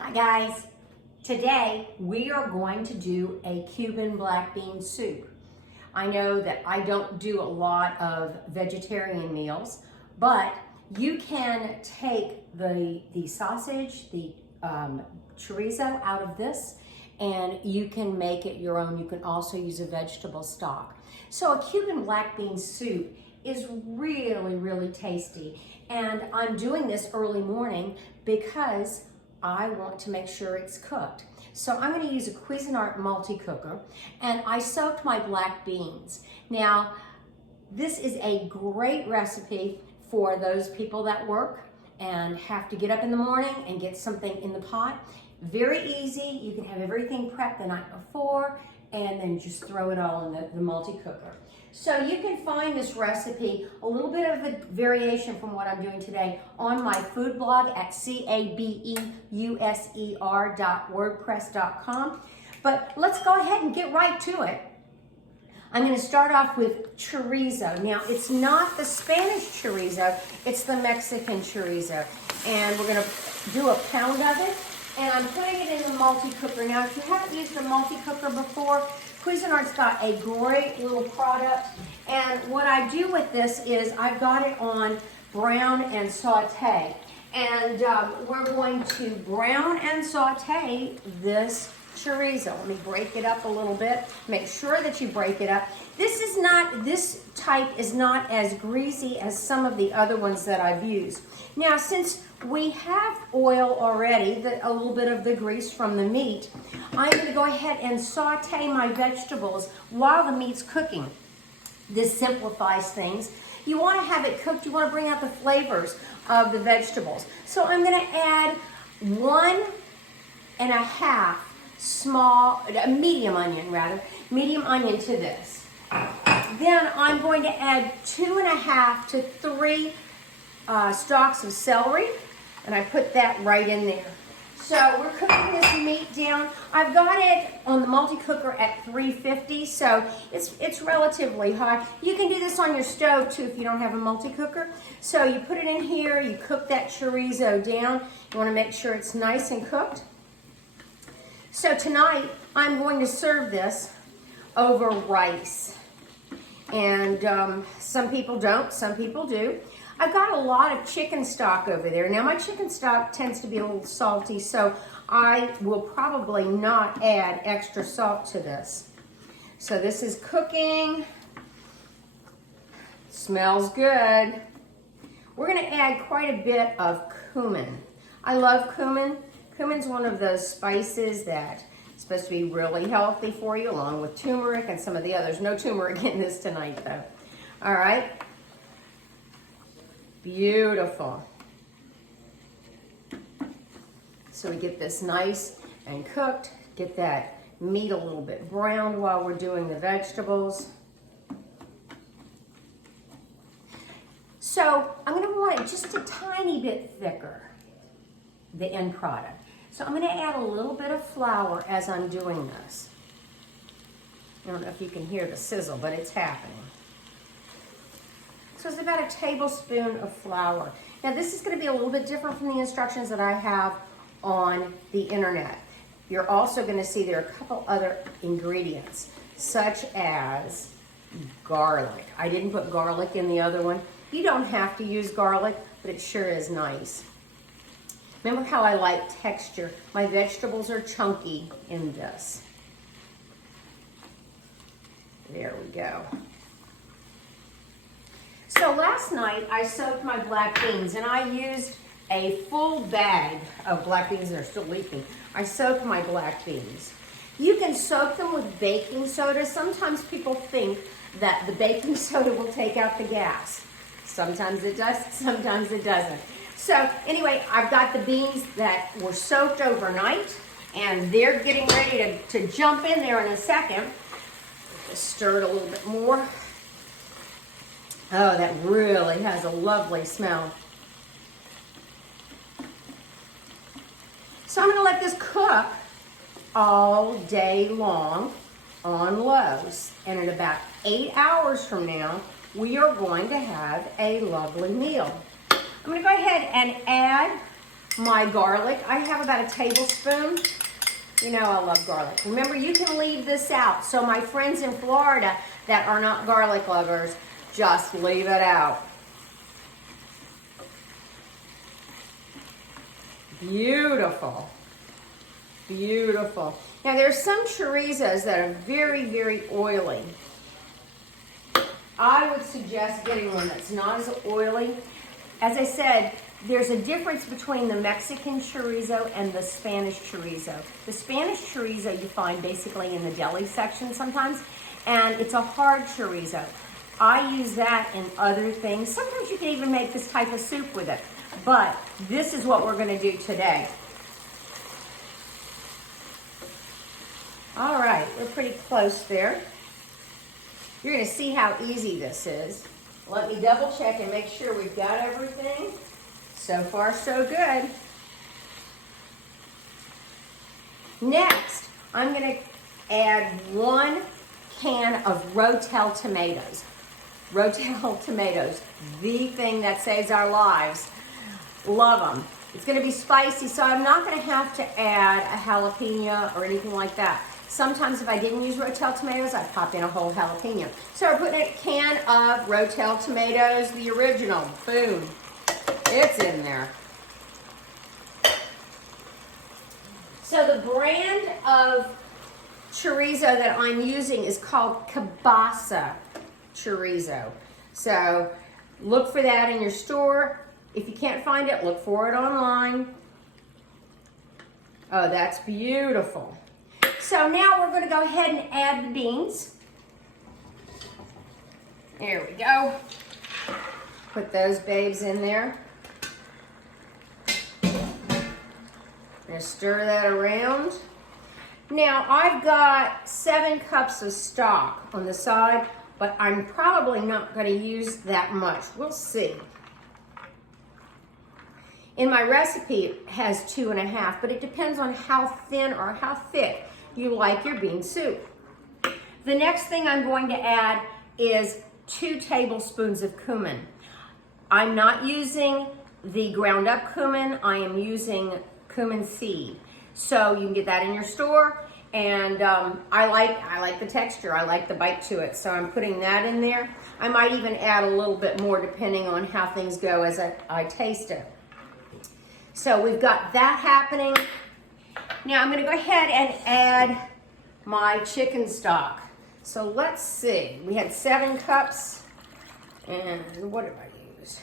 Hi guys, today we are going to do a Cuban black bean soup. I know that I don't do a lot of vegetarian meals, but you can take the sausage, the chorizo out of this, and you can make it your own. You can also use a vegetable stock. So a Cuban black bean soup is really tasty, and I'm doing this early morning because I want to make sure it's cooked. So I'm going to use a Cuisinart multi-cooker, and I soaked my black beans. Now, this is a great recipe for those people that work and have to get up in the morning and get something in the pot. Very easy. You can have everything prepped the night before and then just throw it all in the multi-cooker. So you can find this recipe, a little bit of a variation from what I'm doing today, on my food blog at cabeuser.wordpress.com. But let's go ahead and get right to it. I'm going to start off with chorizo. Now, it's not the Spanish chorizo, it's the Mexican chorizo. And we're going to do a pound of it. And I'm putting it in the multi-cooker. Now, if you haven't used a multi-cooker before, Cuisinart's got a great little product. And what I do with this is I've got it on brown and saute. And we're going to brown and saute this chorizo. Let me break it up a little bit. Make sure that you break it up. This type is not as greasy as some of the other ones that I've used. Now, since we have oil already, a little bit of the grease from the meat, I'm going to go ahead and saute my vegetables while the meat's cooking. This simplifies things. You want to have it cooked, you want to bring out the flavors of the vegetables. So I'm going to add 1.5 medium onion to this. Then I'm going to add 2.5 to 3 stalks of celery, and I put that right in there. So we're cooking this meat down. I've got it on the multi-cooker at 350, so it's relatively hot. You can do this on your stove too if you don't have a multi-cooker. So you put it in here, you cook that chorizo down. You want to make sure it's nice and cooked. So tonight, I'm going to serve this over rice. And some people don't, some people do. I've got a lot of chicken stock over there. Now, my chicken stock tends to be a little salty, so I will probably not add extra salt to this. So this is cooking. Smells good. We're going to add quite a bit of cumin. I love cumin. Cumin's one of those spices that is supposed to be really healthy for you, along with turmeric and some of the others. No turmeric in this tonight, though. All right. Beautiful. So we get this nice and cooked. Get that meat a little bit browned while we're doing the vegetables. So I'm going to want it just a tiny bit thicker, the end product. So I'm going to add a little bit of flour as I'm doing this. I don't know if you can hear the sizzle, but it's happening. So it's about a tablespoon of flour. Now this is going to be a little bit different from the instructions that I have on the internet. You're also going to see there are a couple other ingredients, such as garlic. I didn't put garlic in the other one. You don't have to use garlic, but it sure is nice. Remember how I like texture? My vegetables are chunky in this. There we go. So last night I soaked my black beans, and I used a full bag of black beans that are still leaking. I soaked my black beans. You can soak them with baking soda. Sometimes people think that the baking soda will take out the gas. Sometimes it does, sometimes it doesn't. So anyway, I've got the beans that were soaked overnight, and they're getting ready to jump in there in a second. Just stir it a little bit more. Oh, that really has a lovely smell. So I'm going to let this cook all day long on lows. And in about 8 hours from now, we are going to have a lovely meal. I'm going to go ahead and add my garlic. I have about a tablespoon. You know I love garlic. Remember, you can leave this out. So my friends in Florida that are not garlic lovers, just leave it out. Beautiful. Beautiful. Now there's some chorizos that are very, very oily. I would suggest getting one that's not as oily. As I said, there's a difference between the Mexican chorizo and the Spanish chorizo. The Spanish chorizo you find basically in the deli section sometimes, and it's a hard chorizo. I use that in other things. Sometimes you can even make this type of soup with it, but this is what we're going to do today. All right, we're pretty close there. You're going to see how easy this is. Let me double check and make sure we've got everything. So far, so good. Next, I'm going to add 1 can of Rotel tomatoes. Rotel tomatoes, the thing that saves our lives. Love them. It's going to be spicy, so I'm not going to have to add a jalapeno or anything like that. Sometimes if I didn't use Rotel tomatoes, I'd pop in a whole jalapeno. So we're putting a can of Rotel tomatoes, the original. Boom. It's in there. So the brand of chorizo that I'm using is called Kielbasa chorizo. So look for that in your store. If you can't find it, look for it online. Oh, that's beautiful. So now we're going to go ahead and add the beans. There we go. Put those babes in there. I'm going to stir that around. Now I've got 7 cups of stock on the side, but I'm probably not going to use that much. We'll see. In my recipe, it has 2.5, but it depends on how thin or how thick you like your bean soup. The next thing I'm going to add is 2 tablespoons of cumin. I'm not using the ground up cumin, I am using cumin seed. So you can get that in your store, and I like the texture, I like the bite to it, so I'm putting that in there. I might even add a little bit more depending on how things go as I taste it. So we've got that happening. Now I'm going to go ahead and add my chicken stock. So let's see. We had 7 cups. And what did I use?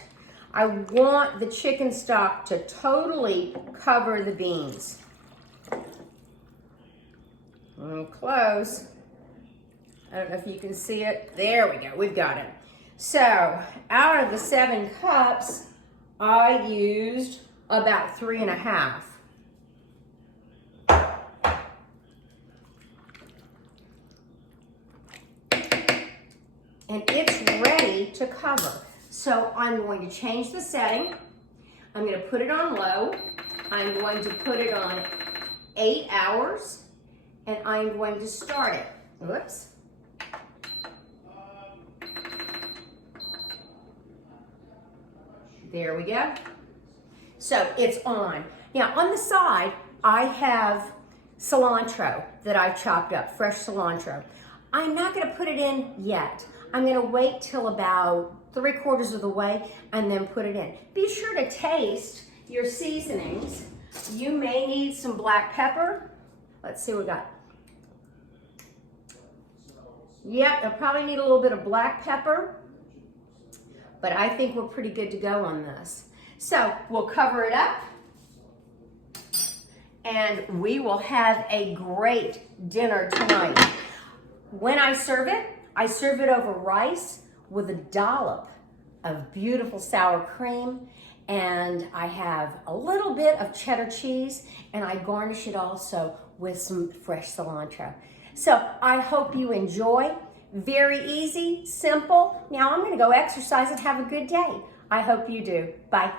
I want the chicken stock to totally cover the beans. Close. I don't know if you can see it. There we go. We've got it. So out of the 7 cups, I used about 3.5. And it's ready to cover. So I'm going to change the setting. I'm going to put it on low. I'm going to put it on 8 hours. And I'm going to start it. Whoops. There we go. So it's on. Now on the side, I have cilantro that I've chopped up, fresh cilantro. I'm not going to put it in yet. I'm going to wait till about 3/4 of the way and then put it in. Be sure to taste your seasonings. You may need some black pepper. Let's see what we got. Yep, I'll probably need a little bit of black pepper, but I think we're pretty good to go on this. So we'll cover it up and we will have a great dinner tonight. When I serve it over rice with a dollop of beautiful sour cream, and I have a little bit of cheddar cheese, and I garnish it also with some fresh cilantro. So I hope you enjoy. Very easy, simple. Now I'm going to go exercise and have a good day. I hope you do. Bye.